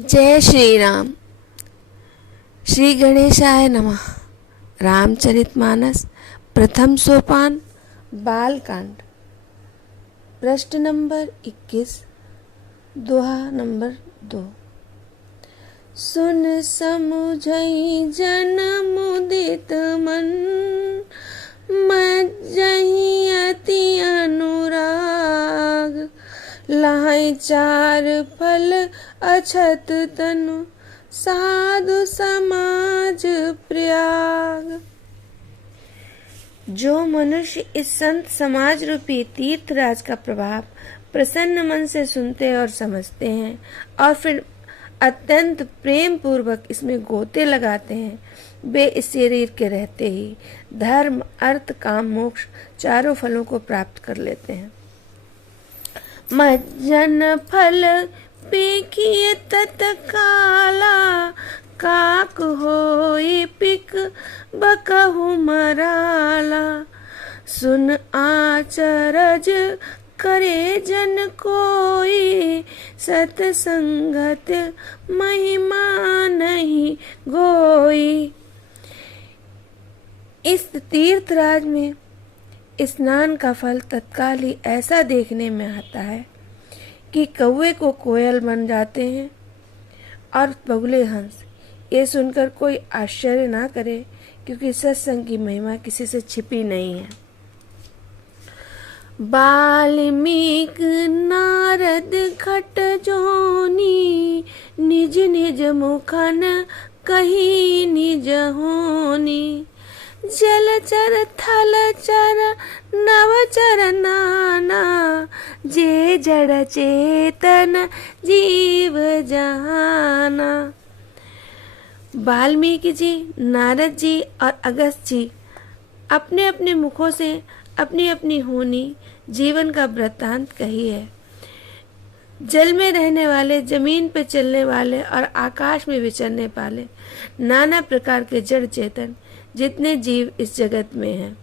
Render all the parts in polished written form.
जय श्री राम। श्री गणेशाय नमः। रामचरितमानस प्रथम सोपान बालकांड, पृष्ठ नंबर 21, दोहा नंबर 2। सुन समुझई जन मुदित मन, मज्जहि अति अनुराग। लाहि चार फल अछत तनु, साधु समाज प्रयाग। जो मनुष्य इस संत समाज रूपी तीर्थराज का प्रभाव प्रसन्न मन से सुनते और समझते हैं और फिर अत्यंत प्रेम पूर्वक इसमें गोते लगाते हैं, वे इस शरीर के रहते ही धर्म, अर्थ, काम, मोक्ष चारों फलों को प्राप्त कर लेते हैं। मज्जन फल पेखिए तत्काला, काक होई पिक बकहु मराला। सुन आचरज करे जन कोई, सतसंगत महिमा नहीं गोई। इस तीर्थराज में स्नान का फल तत्काल ही ऐसा देखने में आता है कि कौवे को कोयल बन जाते हैं और बगुले हंस। ये सुनकर कोई आश्चर्य ना करे, क्योंकि सत्संग की महिमा किसी से छिपी नहीं है। वाल्मीक नारद खट जोनी, निज निज मुखन कही निज होनी। जलचर थलचर नवचर नाना, जे जड़ चेतन जीव जहाना। वाल्मीकि जी, नारद जी और अगस्त्य जी अपने अपने मुखों से अपनी अपनी होनी जीवन का वृत्तांत कही है। जल में रहने वाले, जमीन पे चलने वाले और आकाश में विचरने वाले नाना प्रकार के जड़ चेतन जितने जीव इस जगत में हैं।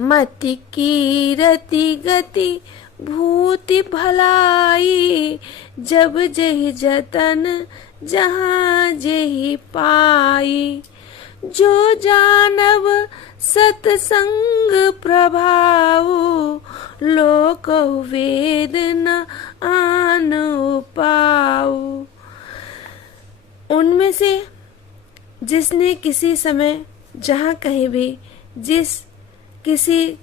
मति कीरति गति भूति भलाई, जब जहि जतन जहाँ जहि पाई। जो जानव सतसंग प्रभाव, लोक वेद न आन पाऊ। उनमें से जिसने किसी समय, जहाँ कहीं भी, जिस किसी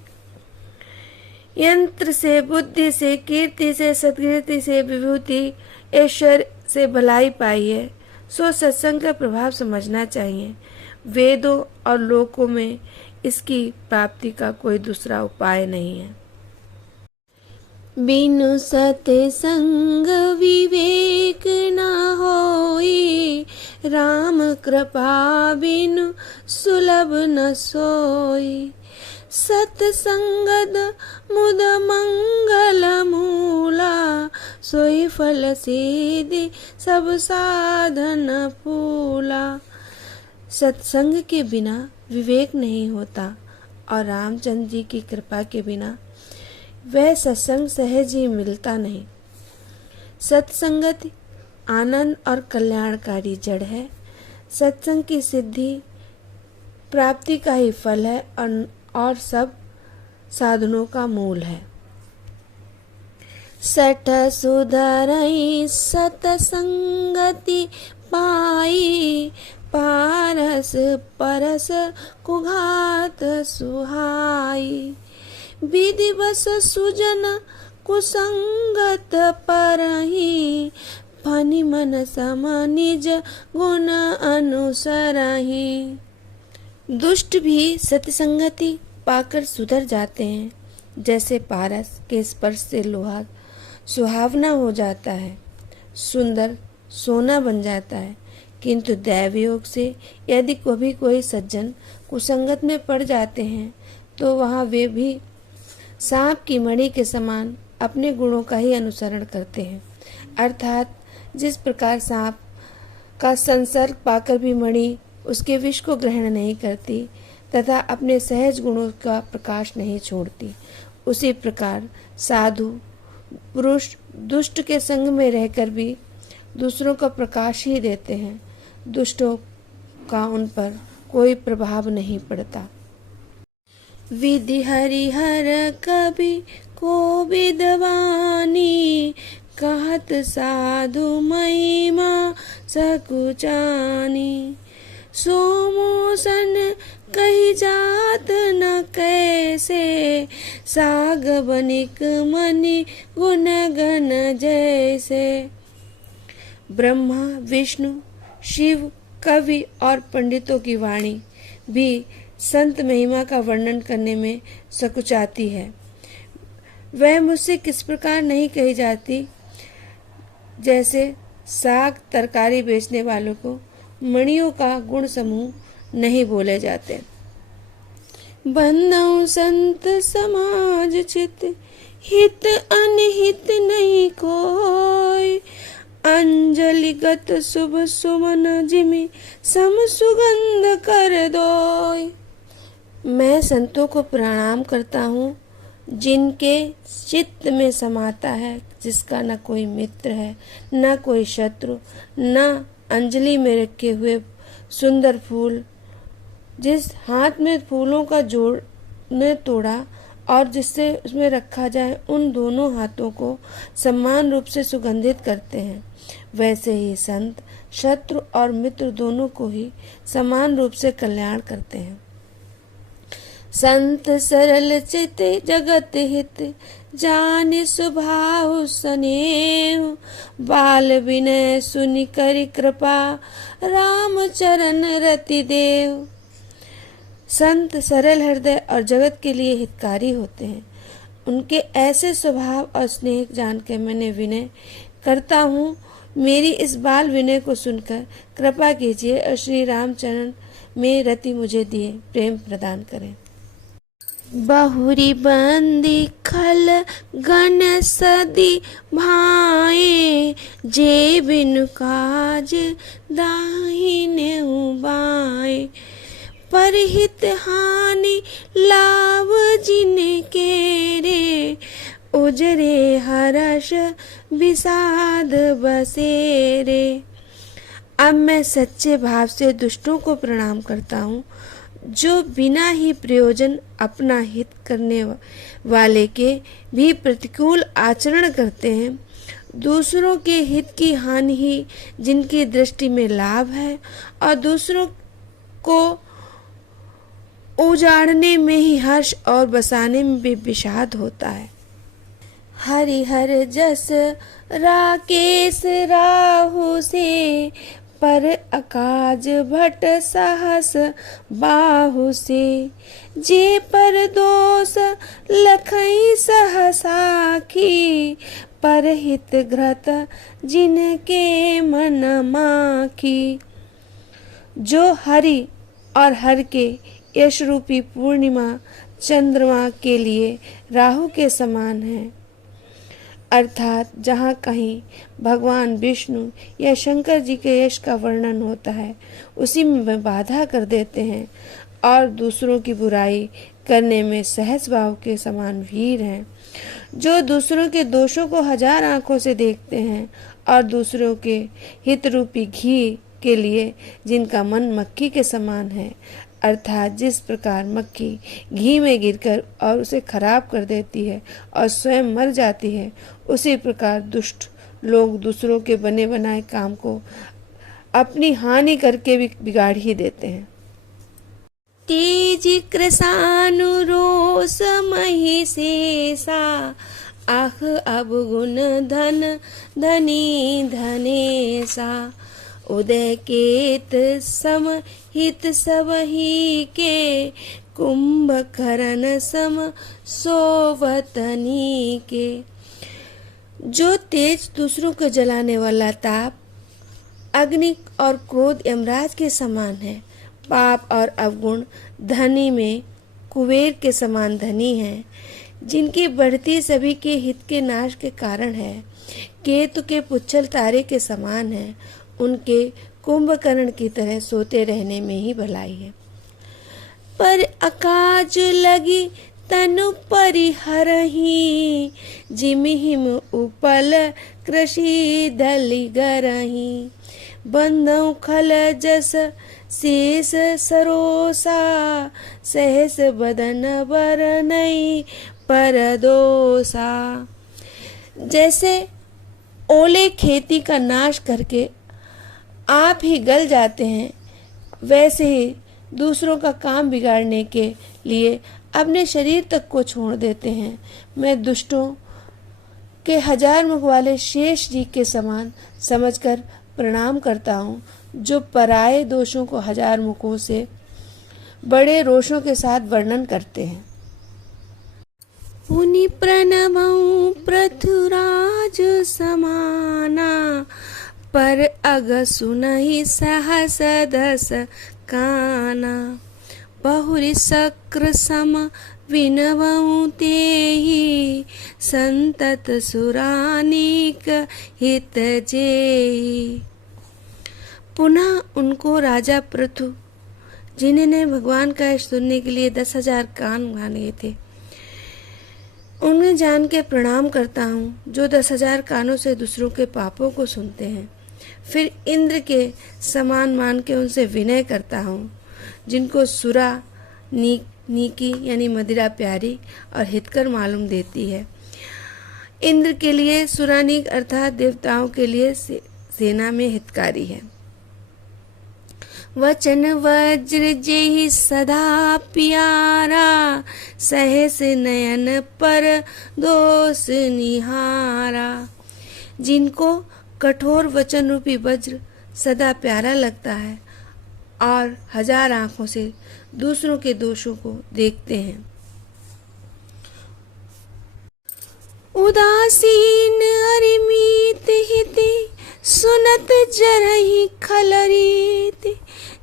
यंत्र से, बुद्धि से, कीर्ति से, सद्कीर्ति से, विभूति, ऐश्वर्य से भलाई पाई है, सो सत्संग का प्रभाव समझना चाहिए। वेदों और लोकों में इसकी प्राप्ति का कोई दूसरा उपाय नहीं है। बिनु सत्संग विवेक न होई, राम कृपा बिनु सुलभ न सोई। सत्संगद मुद मंगल मूला, सोई फल सीधि सब साधन फूला। सत्संग के बिना विवेक नहीं होता और रामचंद्र जी की कृपा के बिना वह सत्संग सहज ही मिलता नहीं। सत्संगत आनंद और कल्याणकारी जड़ है। सत्संग की सिद्धि प्राप्ति का ही फल है और सब साधनों का मूल है। सठ सुधरई सतसंगति पाई, पारस परस कुघात सुहाई। विधि बस सुजन कुसंगत परही, फनि मन सम निज गुण अनुसरही। दुष्ट भी सत्संगति पाकर सुधर जाते हैं, जैसे पारस के स्पर्श से लोहा सुहावना हो जाता है, सुंदर सोना बन जाता है। किंतु दैवयोग से यदि कभी कोई सज्जन कुसंगत में पड़ जाते हैं, तो वहाँ वे भी सांप की मणि के समान अपने गुणों का ही अनुसरण करते हैं। अर्थात जिस प्रकार सांप का संसर्ग पाकर भी मणि उसके विष को ग्रहण नहीं करती तथा अपने सहज गुणों का प्रकाश नहीं छोड़ती, उसी प्रकार साधु पुरुष दुष्ट के संग में रहकर भी दूसरों का प्रकाश ही देते हैं, दुष्टों का उन पर कोई प्रभाव नहीं पड़ता। विधि हरिहर कवि को विद्वानी, कहत साधु महिमा सकुचानी। सोमोसन कही जात न कैसे, साग बनिक मनि गुण गण जैसे। ब्रह्मा, विष्णु, शिव, कवि और पंडितों की वाणी भी संत महिमा का वर्णन करने में सकुचाती है। वह मुझसे किस प्रकार नहीं कही जाती, जैसे साग तरकारी बेचने वालों को मणियों का गुण समूह नहीं बोले जाते। बंधु संत समाज चित, हित अनहित नहीं कोई। अंजलिगत शुभ सुमन जिमि, सम सुगंध कर दोय। मैं संतों को प्रणाम करता हूँ, जिनके चित्त में समाता है, जिसका न कोई मित्र है न कोई शत्रु, न अंजलि में रखे हुए सुंदर फूल, जिस हाथ में फूलों का जोड़ ने तोड़ा और जिससे उसमें रखा जाए, उन दोनों हाथों को समान रूप से सुगंधित करते हैं। वैसे ही संत शत्रु और मित्र दोनों को ही समान रूप से कल्याण करते हैं। संत सरल चित जगत हित, जाने स्वभाव स्नेह। बाल विनय सुनि करि कृपा, राम चरण रति देव। संत सरल हृदय और जगत के लिए हितकारी होते हैं। उनके ऐसे स्वभाव और स्नेह जान के मैंने विनय करता हूँ। मेरी इस बाल विनय को सुनकर कृपा कीजिए और श्री रामचरण में रति मुझे दिए प्रेम प्रदान करें। बहुरी बंदी खल गण सदी भाए, जे बिनु काज दाहिने बाए। परहित हानि लाभ जिनके रे, उजरे हर्ष विषाद बसेरे। अब मैं सच्चे भाव से दुष्टों को प्रणाम करता हूँ, जो बिना ही प्रयोजन अपना हित करने वाले के भी प्रतिकूल आचरण करते हैं। दूसरों के हित की हानि ही जिनकी दृष्टि में लाभ है, और दूसरों को उजाड़ने में ही हर्ष और बसाने में भी विषाद होता है। हरिहर जस राकेश राहु से, पर अकाज भट सहस बाहु से। जे पर दोष लखई सहसाखी, पर हित घृत जिनके मन माखी। जो हरि और हर के यश रूपी पूर्णिमा चंद्रमा के लिए राहु के समान है, अर्थात जहाँ कहीं भगवान विष्णु या शंकर जी के यश का वर्णन होता है, उसी में बाधा कर देते हैं, और दूसरों की बुराई करने में सहज भाव के समान वीर हैं। जो दूसरों के दोषों को हजार आंखों से देखते हैं, और दूसरों के हित रूपी घी के लिए जिनका मन मक्खी के समान है, अर्थात जिस प्रकार मक्खी घी में गिरकर और उसे खराब कर देती है और स्वयं मर जाती है, उसी प्रकार दुष्ट लोग दूसरों के बने बनाए काम को अपनी हानि करके भी बिगाड़ ही देते हैं। तेज कृसानु रोष महिषेषा, आह अब गुण धन धनी धनेशा। उदय केत सम हित सब ही के, कुंभकर्ण सम सोवतनी के। जो तेज दूसरों को जलाने वाला ताप, अग्नि और क्रोध यमराज के समान है। पाप और अवगुण धनी में कुबेर के समान धनी है, जिनकी बढ़ती सभी के हित के नाश के कारण है। केतु के पुच्छल तारे के समान है, उनके कुंभकर्ण की तरह सोते रहने में ही भलाई है। पर अकाज लगी तनु परिहरहि, जिम हिम उपल कृषि धली गरही, बंधौ खल जस शेष सरोसा, सहस बदन बर नहीं परदोसा। जैसे ओले खेती का नाश करके आप ही गल जाते हैं, वैसे ही दूसरों का काम बिगाड़ने के लिए अपने शरीर तक को छोड़ देते हैं। मैं दुष्टों के 1000 मुख वाले शेष जी के समान समझकर प्रणाम करता हूँ, जो पराये दोषों को 1000 मुखों से बड़े रोषों के साथ वर्णन करते हैं। उनि प्रणमऊ पृथुराज समाना, पर अग सुनहि सहस दस काना। बहुरि शक्र सम विनवऊ तेहि, संतत सुरानिक हित जेहि। पुनः उनको राजा पृथु, जिन्होंने भगवान का यश सुनने के लिए 10,000 कान मांगे थे, उन्हें जान के प्रणाम करता हूँ, जो 10,000 कानों से दूसरों के पापों को सुनते हैं। फिर इंद्र के समान मान के उनसे विनय करता हूँ, जिनको सुरा नीकी यानी मदिरा प्यारी और हितकर मालूम देती है। इंद्र के लिए सुरानीक अर्थात देवताओं के लिए सेना में हितकारी है। वचन वज्र जेहि सदा प्यारा, सहस नयन पर दोष निहारा। जिनको कठोर वचन रूपी वज्र सदा प्यारा लगता है और 1000 आंखों से दूसरों के दोषों को देखते हैं। उदासीन अरिमीत हिति, सुनत जरहि खलरीति।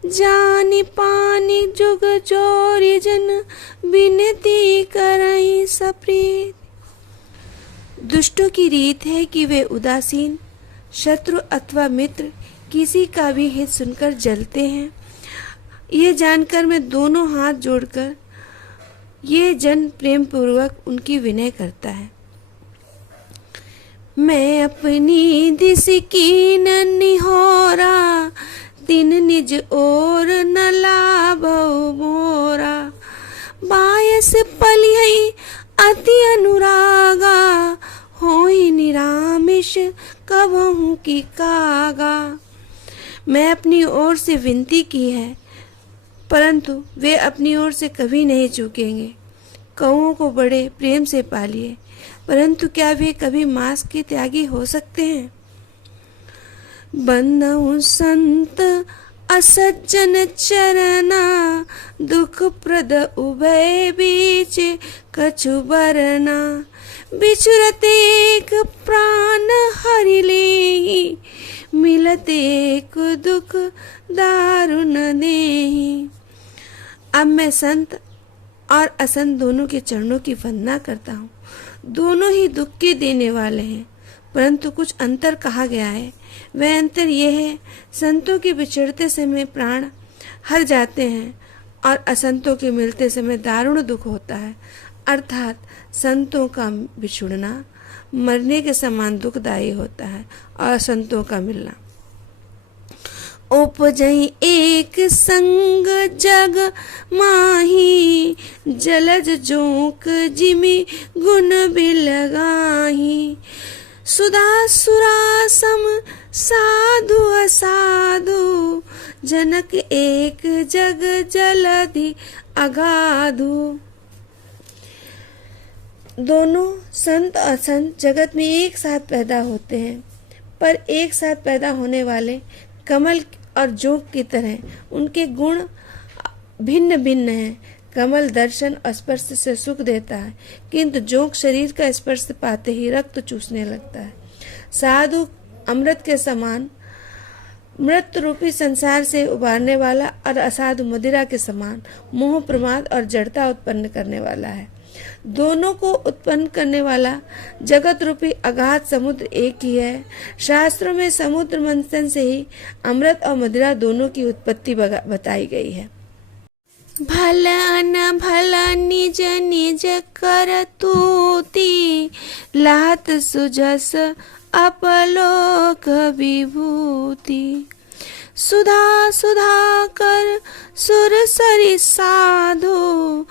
जानि पानि जुग चोरी जन, बिनती करहि सप्रीत। दुष्टों की रीत है कि वे उदासीन, शत्रु अथवा मित्र किसी का भी हित सुनकर जलते हैं। ये जानकर मैं दोनों हाथ जोड़कर ये जन प्रेम पूर्वक उनकी विनय करता है। मैं अपनी दिस कीन निहोरा, तिन निज ओर न लाभौ मोरा। बायस पलिहै अति अनुरागा, होई निरामिष कबहु की कागा। मैं अपनी ओर से विनती की है, परंतु वे अपनी ओर से कभी नहीं चूकेंगे। कौओं को बड़े प्रेम से पालिए, परंतु क्या वे कभी मांस के त्यागी हो सकते हैं। बंधु संत असज्जन चरना, दुख प्रद उभय बीच कछु बरना। बिछुरत एक प्राण हरि लेहि, मिलत एक दुख दारुण देहि। अब मैं संत और असंत दोनों के चरणों की वंदना करता हूँ। दोनों ही दुख के देने वाले हैं, परंतु कुछ अंतर कहा गया है। वह अंतर यह है, संतों के बिछड़ते समय प्राण हर जाते हैं और असंतों के मिलते समय दारुण दुख होता है। अर्थात संतों का बिछुड़ना मरने के समान दुखदायी होता है और संतों का मिलना। उपजहि एक संग जग माही, जलज जोक जिमि गुण बिलगाही। सुधा सुरा सम साधु असाधु, जनक एक जग जलधि अगाधु। दोनों संत और असंत जगत में एक साथ पैदा होते हैं, पर एक साथ पैदा होने वाले कमल और जोंक की तरह उनके गुण भिन्न भिन्न हैं। कमल दर्शन और स्पर्श से सुख देता है, किंतु जोंक शरीर का स्पर्श पाते ही रक्त चूसने लगता है। साधु अमृत के समान मृत रूपी संसार से उबारने वाला और असाधु मदिरा के समान मोह प्रमाद और जड़ता उत्पन्न करने वाला है। दोनों को उत्पन्न करने वाला जगत रूपी अगाध समुद्र एक ही है। शास्त्रों में समुद्र मंथन से ही अमृत और मदिरा दोनों की उत्पत्ति बताई गई है। भला न भला निज निज कर तूती, लात सुजस अपलोक विभूति। सुधा सुधा कर सुरसरी साधु,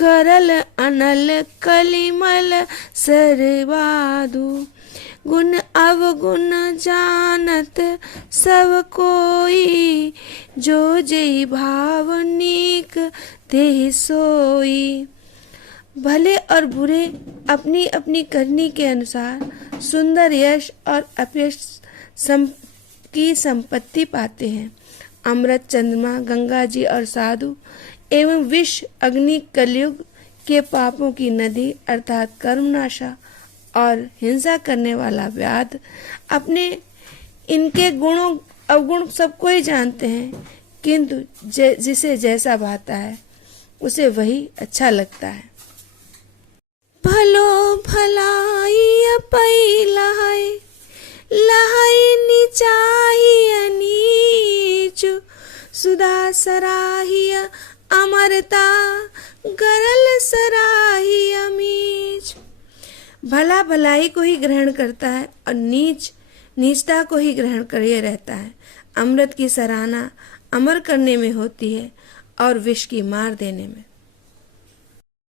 गरल अनल कलिमल सरबाधु। गुण अवगुण जानत सब कोई, जो जेहि भाव नीक तेहि सोई। भले और बुरे अपनी अपनी करनी के अनुसार सुंदर यश और अपयश की संपत्ति पाते हैं। अमृत, चंद्रमा, गंगा जी और साधु एवं विष, अग्नि, कलयुग के पापों की नदी अर्थात कर्मनाशा और हिंसा करने वाला व्याध अपने इनके गुणों अवगुण सबको ही जानते हैं, किंतु जिसे जैसा भाता है उसे वही अच्छा लगता है। भलो भलाई पई लहाई, लहाई नीचाही नीचु। सुधा सराहिय अमरता, गरल सराही अमीच। भला भलाई को ही ग्रहण करता है और नीच नीचता को ही ग्रहण करे रहता है। अमृत की सराहना अमर करने में होती है और विष की मार देने में।